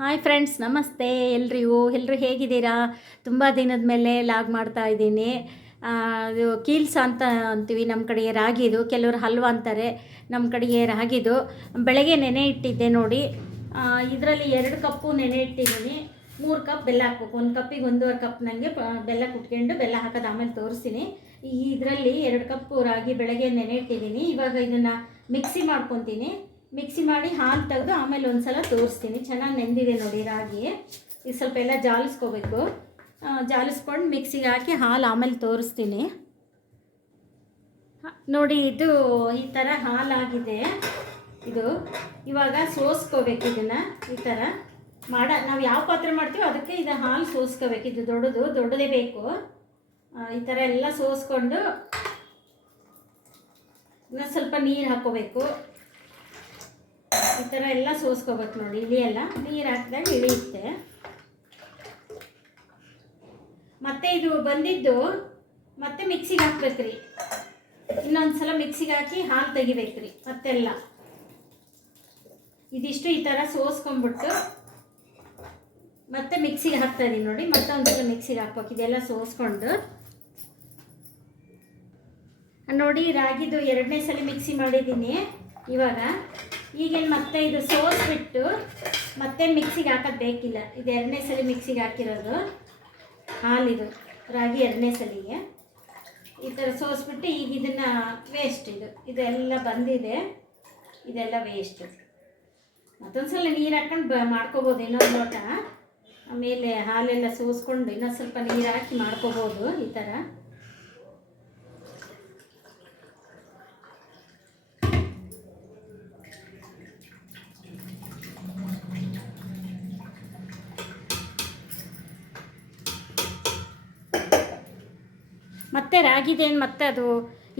Hi friends, ನಮಸ್ತೆ ಎಲ್ಲರೂ ಹೇಗಿದ್ದೀರಾ? ತುಂಬ ದಿನದ ಮೇಲೆ ಲಾಗ್ ಮಾಡ್ತಾ ಇದ್ದೀನಿ. ಇದು ಕೀಲ್ಸ ಅಂತ ಅಂತೀವಿ ನಮ್ಮ ಕಡೆಗೆ, ರಾಗಿದು. ಕೆಲವರು ಹಲ್ವಾ ಅಂತಾರೆ, ನಮ್ಮ ಕಡೆಗೆ ರಾಗಿದು. ಬೆಳಗ್ಗೆ ನೆನೆ ಇಟ್ಟಿದ್ದೆ ನೋಡಿ. ಇದರಲ್ಲಿ 2 ಕಪ್ಪು ನೆನೆ ಇಟ್ಟಿದ್ದೀನಿ. 3 ಕಪ್ ಬೆಲ್ಲ ಹಾಕ್ಬೇಕು. 1 ಕಪ್ಪಿಗೆ 1.5 ಕಪ್ ನನಗೆ ಬೆಲ್ಲ ಕುಟ್ಕೊಂಡು ಬೆಲ್ಲ ಹಾಕೋದು ಆಮೇಲೆ ತೋರಿಸ್ತೀನಿ. ಇದರಲ್ಲಿ 2 ಕಪ್ಪು ರಾಗಿ ಬೆಳಗ್ಗೆ ನೆನೆ ಇಟ್ಟಿದ್ದೀನಿ. ಇವಾಗ ಇದನ್ನು ಮಿಕ್ಸಿ ಮಾಡ್ಕೊತೀನಿ. ಮಿಕ್ಸಿ ಮಾಡಿ ಹಾಲು ತೆಗೆದು ಆಮೇಲೆ ಒಂದು ಸಲ ತೋರಿಸ್ತೀನಿ. ಚೆನ್ನಾಗಿ ನೆಂದಿದೆ ನೋಡಿ ರಾಗಿ. ಈಗ ಸ್ವಲ್ಪ ಎಲ್ಲ ಜಾಲಿಸ್ಕೋಬೇಕು. ಜಾಲಿಸ್ಕೊಂಡು ಮಿಕ್ಸಿಗೆ ಹಾಕಿ ಹಾಲು ಆಮೇಲೆ ತೋರಿಸ್ತೀನಿ ನೋಡಿ. ಇದು ಈ ಥರ ಹಾಲಾಗಿದೆ. ಇದು ಇವಾಗ ಸೋಸ್ಕೋಬೇಕು. ಇದನ್ನು ಈ ಥರ ನಾವು ಯಾವ ಪಾತ್ರೆ ಮಾಡ್ತೀವೋ ಅದಕ್ಕೆ ಇದು ಹಾಲು ಸೋಸ್ಕೋಬೇಕು. ಇದು ದೊಡ್ಡದೇ ಬೇಕು. ಈ ಥರ ಎಲ್ಲ ಸೋಸ್ಕೊಂಡು ಇನ್ನೊಂದು ಸ್ವಲ್ಪ ನೀರು ಹಾಕ್ಕೋಬೇಕು. ಈ ಥರ ಎಲ್ಲ ಸೋಸ್ಕೋಬೇಕು ನೋಡಿ. ಇಳಿಯಲ್ಲ, ನೀರು ಹಾಕಿದಾಗ ಇಳಿಯುತ್ತೆ. ಮತ್ತೆ ಇದು ಬಂದಿದ್ದು ಮತ್ತೆ ಮಿಕ್ಸಿಗೆ ಹಾಕ್ಬೇಕ್ರಿ. ಇನ್ನೊಂದು ಸಲ ಮಿಕ್ಸಿಗೆ ಹಾಕಿ ಹಾಲು ತೆಗಿಬೇಕ್ರಿ ಮತ್ತೆಲ್ಲ. ಇದಿಷ್ಟು ಈ ಥರ ಸೋಸ್ಕೊಂಡ್ಬಿಟ್ಟು ಮತ್ತೆ ಮಿಕ್ಸಿಗೆ ಹಾಕ್ತಾ ಇದೀನಿ ನೋಡಿ. ಮತ್ತೆ ಒಂದು ಸಲ ಮಿಕ್ಸಿಗೆ ಹಾಕ್ಬೇಕು. ಇದೆಲ್ಲ ಸೋಸ್ಕೊಂಡು ನೋಡಿ. ರಾಗಿದು 2ನೇ ಸಲ ಮಿಕ್ಸಿ ಮಾಡಿದ್ದೀನಿ. ಇವಾಗ ಈಗೇನು ಮತ್ತೆ ಇದು ಸೋಸ್ಬಿಟ್ಟು ಮತ್ತೆ ಮಿಕ್ಸಿಗೆ ಹಾಕೋದು ಬೇಕಿಲ್ಲ. ಇದು 2ನೇ ಸಲ ಮಿಕ್ಸಿಗೆ ಹಾಕಿರೋದು ಹಾಲಿದು ರಾಗಿ 2ನೇ ಸಲಿಗೆ. ಈ ಥರ ಸೋಸ್ಬಿಟ್ಟು ಈಗ ಇದನ್ನು ವೇಸ್ಟ್, ಇದೆಲ್ಲ ಬಂದಿದೆ, ಇದೆಲ್ಲ ವೇಸ್ಟ್. ಮತ್ತೊಂದು ಸಲ ನೀರು ಹಾಕ್ಕೊಂಡು ಮಾಡ್ಕೋಬೋದು. ಇನ್ನೊಂದು ಲೋಟ ಆಮೇಲೆ ಹಾಲೆಲ್ಲ ಸೋಸ್ಕೊಂಡು ಇನ್ನೊಂದು ಸ್ವಲ್ಪ ನೀರು ಹಾಕಿ ಮಾಡ್ಕೋಬೋದು ಈ ಥರ. ಮತ್ತು ರಾಗಿದೇನು ಮತ್ತೆ ಅದು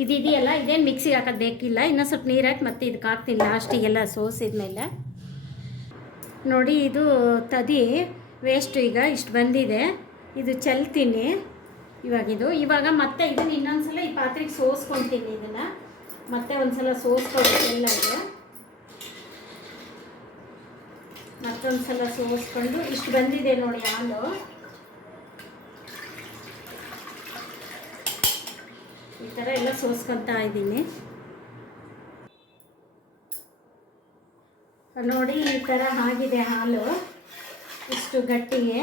ಇದೆಯಲ್ಲ, ಇದೇನು ಮಿಕ್ಸಿಗೆ ಹಾಕೋದು ಬೇಕಿಲ್ಲ. ಇನ್ನೊಂದು ಸ್ವಲ್ಪ ನೀರು ಹಾಕಿ ಮತ್ತೆ ಇದಕ್ಕೆ ಹಾಕ್ತೀನಿ ಲಾಸ್ಟಿಗೆಲ್ಲ ಸೋಸಿದ ಮೇಲೆ ನೋಡಿ. ಇದು ತದಿ ವೇಸ್ಟು ಈಗ ಇಷ್ಟು ಬಂದಿದೆ. ಇದು ಚೆಲ್ತೀನಿ ಇವಾಗ ಮತ್ತೆ ಇದನ್ನು ಇನ್ನೊಂದು ಸಲ ಈ ಪಾತ್ರೆಗೆ ಸೋಸ್ಕೊತೀನಿ. ಇದನ್ನು ಮತ್ತೆ ಒಂದು ಸಲ ಸೋಸ್ಕೊಬೇಕು. ಎಲ್ಲ ಇದೆ ಮತ್ತೊಂದು ಸಲ ಸೋಸ್ಕೊಂಡು ಇಷ್ಟು ಬಂದಿದೆ ನೋಡಿ ಹಾಲು. ಈ ಥರ ಎಲ್ಲ ಸೋಸ್ಕೊತಾ ಇದ್ದೀನಿ ನೋಡಿ. ಈ ಥರ ಆಗಿದೆ ಹಾಲು, ಇಷ್ಟು ಗಟ್ಟಿಗೆ.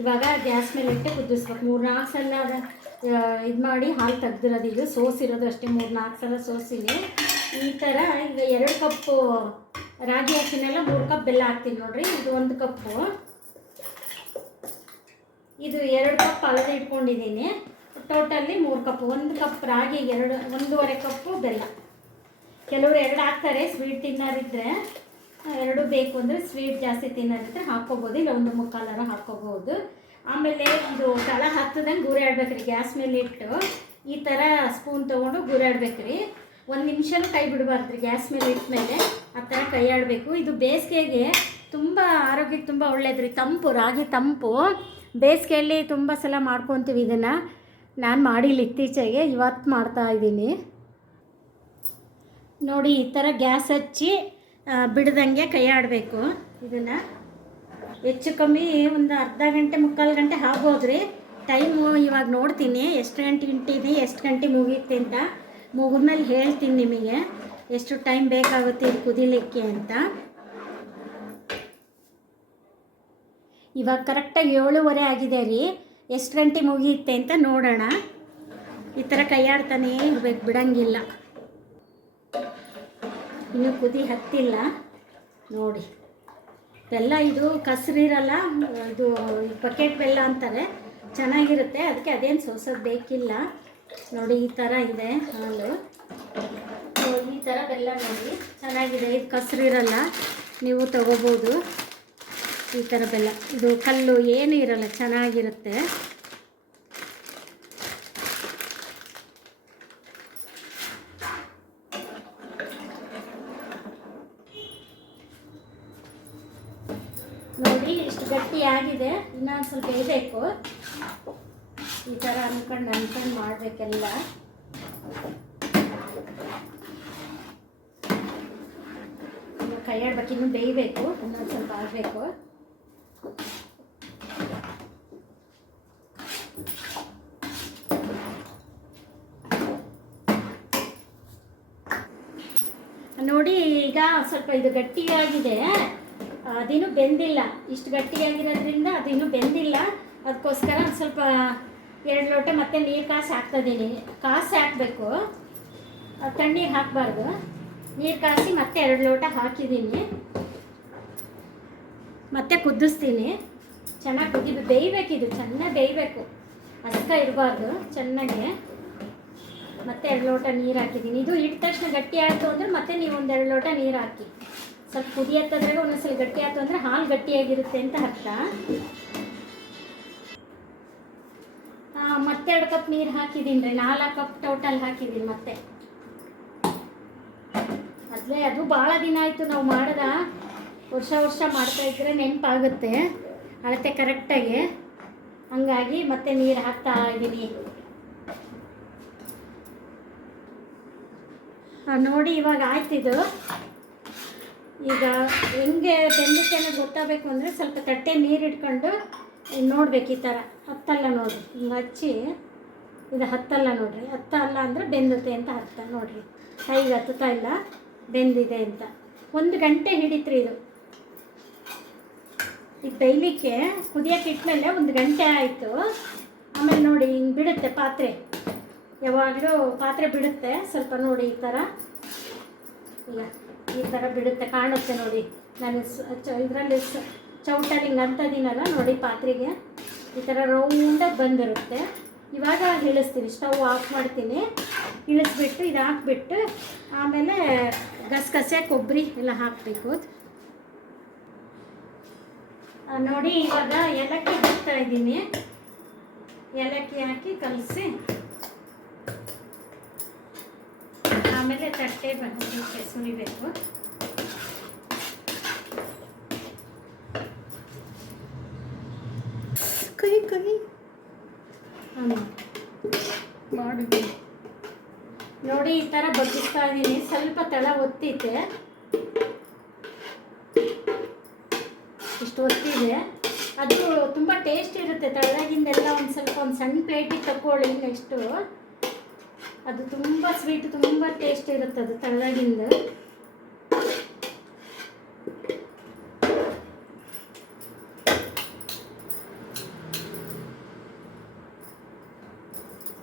ಇವಾಗ ಗ್ಯಾಸ್ ಮೇಲೆ ಇಟ್ಟು ಕುದಿಸ್ಬೇಕು. 3-4 ಸಲ ಇದು ಮಾಡಿ ಹಾಲು ತೆಗ್ದಿರೋದು. ಇದು ಸೋಸಿರೋದು ಅಷ್ಟೇ. 3-4 ಸಲ ಸೋಸಿನಿ. ಈ ಥರ ಈಗ 2 ಕಪ್ಪು ರಾಗಿ ಹಾಕಿನೆಲ್ಲ 3 ಕಪ್ ಬೆಲ್ಲ ಹಾಕ್ತೀನಿ ನೋಡಿರಿ. ಇದು 1 ಕಪ್ಪು. ಇದು 2 ಕಪ್ ಅಳತೆ ಇಟ್ಕೊಂಡಿದ್ದೀನಿ. ಟೋಟಲಿ 3 ಕಪ್ಪು. 1 ಕಪ್ ರಾಗಿಗೆ 1.5 ಕಪ್ಪು ಬೆಲ್ಲ. ಕೆಲವರು 2 ಹಾಕ್ತಾರೆ, ಸ್ವೀಟ್ ತಿನ್ನೋರಿದ್ದರೆ. 2 ಬೇಕು ಅಂದರೆ, ಸ್ವೀಟ್ ಜಾಸ್ತಿ ತಿನ್ನೋರಿದ್ದರೆ ಹಾಕ್ಕೋಬೋದು, ಇಲ್ಲ 1.25 ಹಾಕ್ಕೋಬೋದು. ಆಮೇಲೆ ಇದು ತಳ ಹತ್ತದಂಗೆ ಗುರಾಡ್ಬೇಕ್ರಿ. ಗ್ಯಾಸ್ ಮೇಲೆ ಇಟ್ಟು ಈ ಥರ ಸ್ಪೂನ್ ತೊಗೊಂಡು ಗುರಾಡ್ಬೇಕ್ರಿ. 1 ನಿಮಿಷನೂ ಕೈ ಬಿಡಬಾರ್ದ್ರಿ. ಗ್ಯಾಸ್ ಮೇಲೆ ಇಟ್ಟ ಮೇಲೆ ಆ ಥರ ಕೈ ಆಡಬೇಕು. ಇದು ಬೇಸಿಗೆಗೆ ತುಂಬ ಆರೋಗ್ಯಕ್ಕೆ ತುಂಬ ಒಳ್ಳೆಯದು ರೀ. ತಂಪು, ರಾಗಿ ತಂಪು. ಬೇಸಿಗೆಯಲ್ಲಿ ತುಂಬ ಸಲ ಮಾಡ್ಕೊತೀವಿ ಇದನ್ನು. ನಾನು ಮಾಡಿಲ್ಲ ಇತ್ತೀಚೆಗೆ, ಇವತ್ತು ಮಾಡ್ತಾಯಿದ್ದೀನಿ ನೋಡಿ. ಈ ಥರ ಗ್ಯಾಸ್ ಹಚ್ಚಿ ಬಿಡ್ದಂಗೆ ಕೈ ಆಡಬೇಕು. ಇದನ್ನು ಹೆಚ್ಚು ಕಮ್ಮಿ ಒಂದು ಅರ್ಧ ಗಂಟೆ 3/4 ಗಂಟೆ ಆಗ್ಬೋದ್ರಿ. ಟೈಮು ಇವಾಗ ನೋಡ್ತೀನಿ ಎಷ್ಟು ಗಂಟೆ ಇಟ್ಟಿದ್ದೀನಿ, ಎಷ್ಟು ಗಂಟೆ ಮುಗಿಯುತ್ತೆ ಅಂತ. ಮುಗಿದ್ಮೇಲೆ ಹೇಳ್ತೀನಿ ನಿಮಗೆ ಎಷ್ಟು ಟೈಮ್ ಬೇಕಾಗುತ್ತೆ ಇದು ಕುದಿಲಿಕ್ಕೆ ಅಂತ. ಇವಾಗ ಕರೆಕ್ಟಾಗಿ 7:15 ಆಗಿದೆ ರೀ. ಎಷ್ಟು ಗಂಟೆ ಮುಗಿಯುತ್ತೆ ಅಂತ ನೋಡೋಣ. ಈ ಥರ ಕೈಯಾಡ್ತಾನೇ ಇರಬೇಕು, ಬಿಡೋಂಗಿಲ್ಲ. ಇನ್ನೂ ಕುದಿ ಹತ್ತಿಲ್ಲ ನೋಡಿ. ಬೆಲ್ಲ ಇದು ಕಸರಿರಲ್ಲ, ಇದು ಬಕೆಟ್ ಬೆಲ್ಲ ಅಂತಾರೆ, ಚೆನ್ನಾಗಿರುತ್ತೆ. ಅದಕ್ಕೆ ಅದೇನು ಸೋಸೋದು ಬೇಕಿಲ್ಲ ನೋಡಿ. ಈ ಥರ ಇದೆ ಹಾಲು. ಈ ಥರ ಬೆಲ್ಲ ನೋಡಿ ಚೆನ್ನಾಗಿದೆ. ಇದು ಕಸರಿರಲ್ಲ, ನೀವು ತಗೋಬೋದು. ಈ ಥರ ಬೆಲ್ಲ, ಇದು ಕಲ್ಲು ಏನೂ ಇರಲ್ಲ, ಚೆನ್ನಾಗಿರುತ್ತೆ. ನೋಡಿ ಇಷ್ಟು ಗಟ್ಟಿಯಾಗಿದೆ. ಇನ್ನೊಂದು ಸ್ವಲ್ಪ ಬೇಯಬೇಕು. ಈ ಥರ ಅನ್ಕೊಂಡು ಮಾಡಬೇಕೆಲ್ಲ. ಕೈ ಆಡ್ಬೇಕು, ಇನ್ನೂ ಬೇಯಬೇಕು, ಇನ್ನೊಂದು ಸ್ವಲ್ಪ ಆಗಬೇಕು. ನೋಡಿ ಈಗ ಸ್ವಲ್ಪ ಇದು ಗಟ್ಟಿಯಾಗಿದೆ, ಅದಿನ್ನೂ ಬೆಂದಿಲ್ಲ. ಇಷ್ಟು ಗಟ್ಟಿಯಾಗಿರೋದ್ರಿಂದ ಅದಿನ್ನೂ ಬೆಂದಿಲ್ಲ. ಅದಕ್ಕೋಸ್ಕರ ಒಂದು ಸ್ವಲ್ಪ 2 ಲೋಟ ಮತ್ತೆ ನೀರು ಕಾಸಿ ಹಾಕ್ತಿದ್ದೀನಿ. ಕಾಸಿ ಹಾಕಬೇಕು, ತಣ್ಣೀರು ಹಾಕಬಾರ್ದು. ನೀರು ಕಾಸಿ ಮತ್ತೆ 2 ಲೋಟ ಹಾಕಿದ್ದೀನಿ. ಮತ್ತೆ ಕುದಿಸ್ತೀನಿ. ಚೆನ್ನಾಗಿ ಬೇಯಬೇಕಿದು, ಚೆನ್ನಾಗಿ ಬೇಯಬೇಕು, ಅಸ್ಕ ಇರಬಾರ್ದು, ಚೆನ್ನಾಗಿ. ಮತ್ತೆ 2 ಲೋಟ ನೀರು ಹಾಕಿದ್ದೀನಿ. ಇದು ಇಟ್ಟ ತಕ್ಷಣ ಗಟ್ಟಿ ಆಯಿತು ಅಂದರೆ ಮತ್ತೆ ನೀವು ಒಂದು 2 ಲೋಟ ನೀರು ಹಾಕಿ. ಸ್ವಲ್ಪ ಕುದಿಯತ್ತದ್ರಾಗ ಒಂದೊಂದ್ಸಲ ಗಟ್ಟಿ ಆಯಿತು ಅಂದರೆ ಹಾಲು ಗಟ್ಟಿಯಾಗಿರುತ್ತೆ ಅಂತ ಅರ್ಥ. ಮತ್ತೆ 2 ಕಪ್ ನೀರು ಹಾಕಿದ್ದೀನಿ ರೀ, 4 ಕಪ್ ಟೋಟಲ್ ಹಾಕಿದ್ದೀನಿ ಮತ್ತೆ. ಅದು ಭಾಳ ದಿನ ಆಯಿತು ನಾವು ಮಾಡ್ದ, ವರ್ಷ ಮಾಡ್ತಾಯಿದ್ರೆ ನೆನಪಾಗುತ್ತೆ ಅಳತೆ ಕರೆಕ್ಟಾಗಿ. ಹಂಗಾಗಿ ಮತ್ತೆ ನೀರು ಹಾಕ್ತಾ ಇದ್ದೀನಿ. ನೋಡಿ ಇವಾಗ ಆಯ್ತಿದು. ಈಗ ಹೆಂಗೆ ಬೆಂದಕ್ಕೆ ಅನ್ನೋದು ಗೊತ್ತಾಗಬೇಕು ಅಂದರೆ ಸ್ವಲ್ಪ ತಟ್ಟೆ ನೀರು ಇಟ್ಕೊಂಡು ನೋಡ್ಬೇಕು. ಈ ಥರ ಹತ್ತಲ್ಲ ನೋಡಿರಿ, ಹಿಂಗೆ ಹಚ್ಚಿ ಇದು ಹತ್ತಲ್ಲ ನೋಡಿರಿ. ಹತ್ತಲ್ಲ ಅಂದರೆ ಬೆಂದುತ್ತೆ ಅಂತ ಅರ್ಥ. ನೋಡಿರಿ ಕೈಗೆ ಹತ್ತುತ್ತಾ ಇಲ್ಲ, ಬೆಂದಿದೆ ಅಂತ. 1 ಗಂಟೆ ಹಿಡಿತ್ರಿ ಇದು. ಇದು ಬೇಯಲಿಕ್ಕೆ ಕುದಿಯೋಕೆ ಇಟ್ಮೇಲೆ 1 ಗಂಟೆ ಆಯಿತು. ಆಮೇಲೆ ನೋಡಿ ಹಿಂಗೆ ಬಿಡುತ್ತೆ ಪಾತ್ರೆ, ಯಾವಾಗಲೂ ಪಾತ್ರೆ ಬಿಡುತ್ತೆ ಸ್ವಲ್ಪ. ನೋಡಿ ಈ ಥರ, ಈಗ ಈ ಥರ ಬಿಡುತ್ತೆ, ಕಾಣುತ್ತೆ ನೋಡಿ. ನಾನು ಇದರಲ್ಲಿ ಚೌಟಲ್ಲಿ ಹಿಂಗೆ ಅಂತದಿನಲ್ಲ ನೋಡಿ, ಪಾತ್ರೆಗೆ ಈ ಥರ ರೌಂಡಾಗಿ ಬಂದಿರುತ್ತೆ. ಇವಾಗ ಇಳಿಸ್ತೀನಿ, ಸ್ಟವ್ ಆಫ್ ಮಾಡ್ತೀನಿ. ಇಳಿಸ್ಬಿಟ್ಟು ಇದು ಹಾಕ್ಬಿಟ್ಟು ಆಮೇಲೆ ಗಸಗಸೆ ಕೊಬ್ಬರಿ ಎಲ್ಲ ಹಾಕಬೇಕು. ನೋಡಿ ಇವಾಗ ಏಲಕ್ಕಿ ಹಾಕ್ತಾ ಇದ್ದೀನಿ. ಏಲಕ್ಕಿ ಹಾಕಿ ಕಲಸಿ ಆಮೇಲೆ ತಟ್ಟೆ ಬಂದು ಸುರಿಬೇಕು. ಕೈ ಮಾಡಿ ನೋಡಿ ಈ ಥರ ಬಗ್ಗಿಸ್ತಾ ಇದ್ದೀನಿ. ಸ್ವಲ್ಪ ತಳ ಒತ್ತಿದೆ, ಇಷ್ಟು ಒತ್ತಿದೆ. ಅದು ತುಂಬ ಟೇಸ್ಟ್ ಇರುತ್ತೆ. ತಳಗಿಂದೆಲ್ಲ ಒಂದು ಸ್ವಲ್ಪ ಒಂದು ಸಣ್ಣ ಪ್ಲೇಟಿಗೆ ತಗೊಳ್ಳಿ. ನೆಕ್ಸ್ಟು ಅದು ತುಂಬ ಸ್ವೀಟ್, ತುಂಬ ಟೇಸ್ಟ್ ಇರುತ್ತೆ ಅದು ತಳಗಿಂದ.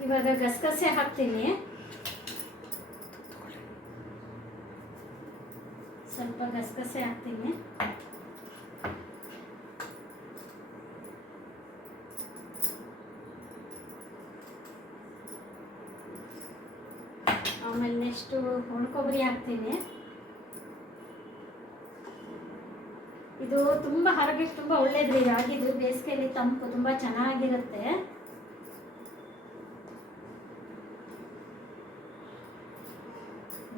ಇವಾಗ ಗಸಗಸೆ ಹಾಕ್ತೀನಿ. ಸ್ವಲ್ಪ ಗಸಗಸೆ ಹಾಕ್ತೀನಿ. ಆಮೇಲೆ ನೆಕ್ಸ್ಟು ಒಣಕೊಬ್ಬರಿ ಹಾಕ್ತೀನಿ. ಇದು ತುಂಬ ಆರೋಗ್ಯಕ್ಕೆ ತುಂಬ ಒಳ್ಳೇದ್ರಿ. ರಾಗಿದು ಬೇಸಿಗೆಯಲ್ಲಿ ತಂಪು, ತುಂಬ ಚೆನ್ನಾಗಿರುತ್ತೆ.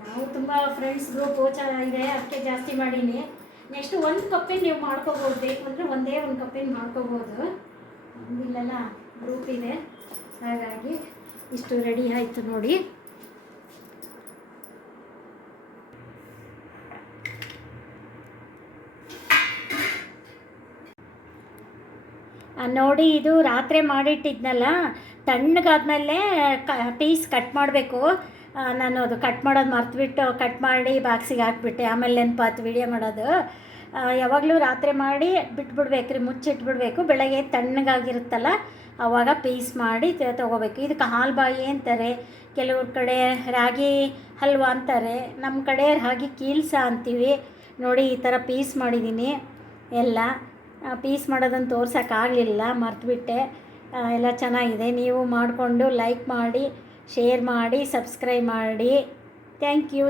ನಾವು ತುಂಬ ಫ್ರೆಂಡ್ಸ್ ಗ್ರೂಪ್ ಇದೆ, ಅದಕ್ಕೆ ಜಾಸ್ತಿ ಮಾಡೀನಿ. ನೆಕ್ಸ್ಟ್ 1 ಕಪ್ಪಿನ ನೀವು ಮಾಡ್ಕೋಬೋದು, ಬೇಕು ಅಂದರೆ ಒಂದೇ 1 ಕಪ್ಪಿನ ಮಾಡ್ಕೋಬೋದು. ಇಲ್ಲೆಲ್ಲ ಗ್ರೂಪ್ ಇದೆ, ಹಾಗಾಗಿ ಇಷ್ಟು ರೆಡಿ ಆಯಿತು ನೋಡಿ. ನೋಡಿ ಇದು ರಾತ್ರಿ ಮಾಡಿಟ್ಟಿದ್ನಲ್ಲ, ತಣ್ಣಗಾದ್ಮೇಲೆ ಪೀಸ್ ಕಟ್ ಮಾಡಬೇಕು. ನಾನು ಅದು ಕಟ್ ಮಾಡೋದು ಮರ್ತುಬಿಟ್ಟು ಕಟ್ ಮಾಡಿ ಬಾಕ್ಸಿಗೆ ಹಾಕ್ಬಿಟ್ಟೆ. ಆಮೇಲೆ ನೆನಪಾತು ವಿಡಿಯೋ ಮಾಡೋದು. ಯಾವಾಗಲೂ ರಾತ್ರಿ ಮಾಡಿ ಬಿಟ್ಬಿಡ್ಬೇಕು ರೀ, ಮುಚ್ಚಿಟ್ಬಿಡ್ಬೇಕು. ಬೆಳಗ್ಗೆ ತಣ್ಣಗಾಗಿರುತ್ತಲ್ಲ ಆವಾಗ ಪೀಸ್ ಮಾಡಿ ತೊಗೋಬೇಕು. ಇದಕ್ಕೆ ಹಾಲು ಬಾಯಿ ಅಂತಾರೆ, ಕೆಲವ್ರ ಕಡೆ ರಾಗಿ ಹಲ್ವಾ ಅಂತಾರೆ, ನಮ್ಮ ಕಡೆ ರಾಗಿ ಕೀಲ್ಸ ಅಂತೀವಿ. ನೋಡಿ ಈ ಥರ ಪೀಸ್ ಮಾಡಿದ್ದೀನಿ. ಎಲ್ಲ ಪೀಸ್ ಮಾಡೋದನ್ನು ತೋರ್ಸೋಕ್ಕಾಗಲಿಲ್ಲ, ಮರ್ತುಬಿಟ್ಟೆ. ಎಲ್ಲ ಚೆನ್ನಾಗಿದೆ. ನೀವು ಮಾಡಿಕೊಂಡು ಲೈಕ್ ಮಾಡಿ, ಶೇರ್ ಮಾಡಿ, ಸಬ್ಸ್ಕ್ರೈಬ್ ಮಾಡಿ. Thank you.